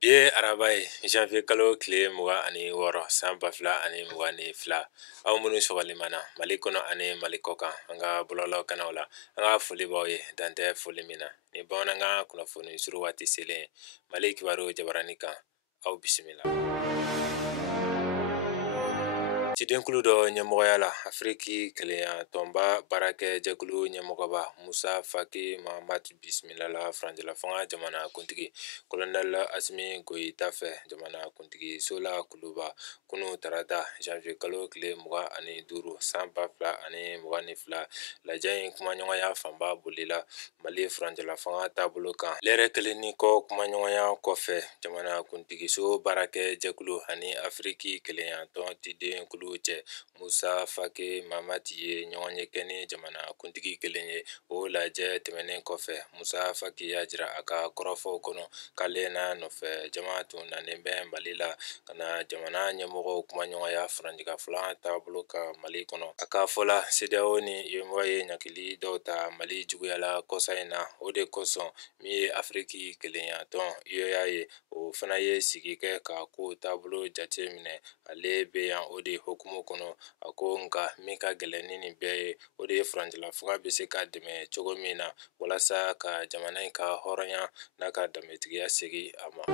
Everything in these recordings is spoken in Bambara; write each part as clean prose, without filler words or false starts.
Bi ye araba ye janvier kalo tile 26 san 2022 aw minnu sɔgɔlimana Mali kɔnɔ ani Mali kɔkan an ka bɔlɔlɔ kanaw la an ka foli b'aw ye dantɛ foli min na ni bamanankan kunnafoni suru waati selen Mali kibaru jabarani kan aw bisimila. Cidenkulu dɔ ɲɛmɔgɔya la Afriki kelenya tɔnba baarakɛ jɛkulu ɲɛmɔgɔba Musa Faki Mahamat bisimilala Faranjila fanga jamana kuntigi Colonel Asimi Goyita fɛ jamana kuntigi Sola Kuluba kunu tarata janvier kalo tile 25 san 2022 lajɛ in kumaɲɔgɔnya fanba bolila Mali Faranjila fanga taabolo kan. Lɛrɛ kelen ni kɔ kumaɲɔgɔnya kɔfɛ jamana kuntigiso baarakɛ jɛkulu ani Afriki kelenya tɔn cidenkulu cɛ Musa Faki Mahamat ye ɲɔgɔn ye kɛ ni jamana kuntigi kelen ye. O lajɛ tɛmɛnen kɔfɛ Musa Faki y'a jira a ka kɔrɔfɔw kɔnɔ k'ale n'a nɔfɛ jama tun nanen bɛ Mali la ka na jamana ɲɛmɔgɔw kumaɲɔgɔnya Faranjika filan taabolo kan Mali kɔnɔ. A ka fɔla CEDEAO ni UEMOA ye ɲagili dɔw ta Mali juguyala kɔsa in na. O de kosɔn min ye Afriki kelenya tɔn UEA ye o fana ye sigi kɛ ka ko taabolo jate minɛ. Ale bɛ yan o de hokumu kɔnɔ a ko nka min ka gɛlɛn ni nin bɛɛ ye o de ye Faranjila fanga bɛ se ka dɛmɛ cogo min na walasa ka jamana in ka hɔrɔnya n'a ka danbetigiya segin a ma.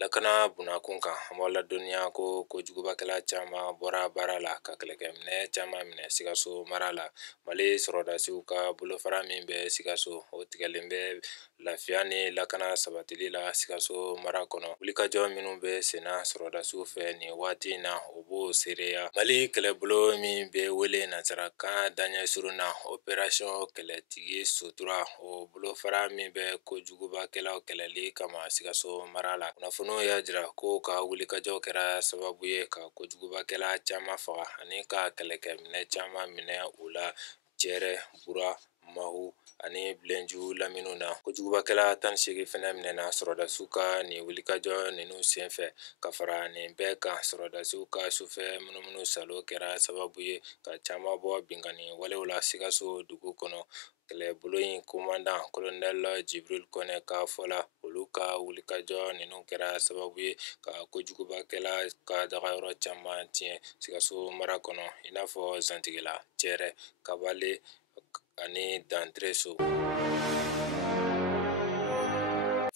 Lakana bunakun kan an b'a ladɔnniya ko kojugubakɛla caman bɔra baara la ka kɛlɛkɛminɛ caman minɛ Sikaso mara la. Mali sɔrɔdasiw ka bolofara min bɛ Sikaso o tigɛlen bɛ lafiya ni lakana sabatili la Sikaso mara kɔnɔ. Wulikajɔ minnu bɛ senna sɔrɔdasiw fɛ nin waati in na o b'o seereya. Mali kɛlɛbolo min bɛ wele nansarakan daɲɛsurun na opération kɛlɛtigi sutura o bolofara min bɛ kojugubakɛlaw kɛlɛli kama Sikaso mara la. Kunnafoniw y'a jira ko ka wulikajɔ kɛra sababu ye ka kojugubakɛla caman faga ani ka kɛlɛkɛminɛ caman minɛ u la Cɛrɛ, Bura, Mahu ani Bilenju laminiw na. Kojugubakɛla 18 fɛnɛ minɛna sɔrɔdasiw ka nin wulikajɔ ninnu senfɛ. Ka fara nin bɛɛ kan sɔrɔdasiw ka sufɛ munumunu salo kɛra sababu ye ka caman bɔ binkani walew la Sikaso dugu kɔnɔ. Kɛlɛbolo in commandant Colonel Jibril Kɔnɛ ka fɔla olu ka wulikajɔ ninnu kɛra sababu ye ka kojugubakɛla ka dagayɔrɔ caman tiɲɛ Sikaso mara kɔnɔ i n'a fɔ Zantigila, Cɛrɛ, Kabale ani Dantreso.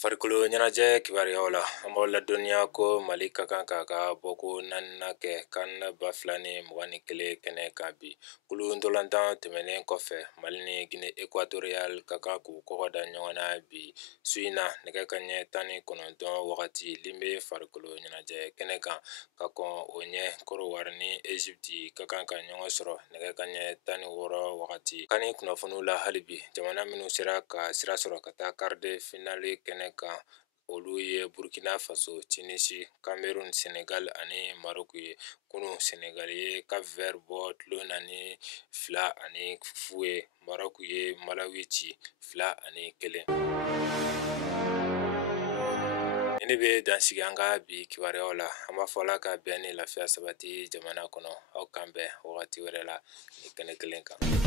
Farikolo ɲɛnajɛ kibaruyaw la an b'aw ladɔnniya ko Mali ka kan k'a ka bɔko 4nan kɛ CAN 2021 kɛnɛ kan bi. Kulu ntolantan tɛmɛnen kɔfɛ Mali ni Guinée équatoriale ka kan k'u kɔkɔ da ɲɔgɔn na bi su in na nɛgɛ kanɲɛ 19 wagati Limbe farikolo ɲɛnajɛ kɛnɛ kan ka kɔn o ɲɛ Côte-d'Ivoire ni Égypte ka kan ka ɲɔgɔn sɔrɔ nɛgɛ kanɲɛ 16 wagati. Kani kunnafoniw la hali bi jamana minnu sera ka sira sɔrɔ ka taa quart de finale kɛnɛ kan olu ye Burkina Faso, Tunisie, Cameroun, Senegal ani Maroc ye. Kunu Senegal ye Cap Vert bɔ 4-2 ani fu ye. Maroc ye Malawi ci 2-1. Ni bɛ dansigi an ka bi kibaruyaw la an b'a fɔ Ala ka bɛn ni lafiya sabati jamana kɔnɔ aw kan bɛn wagati wɛrɛ la ni kɛnɛ kelen kan.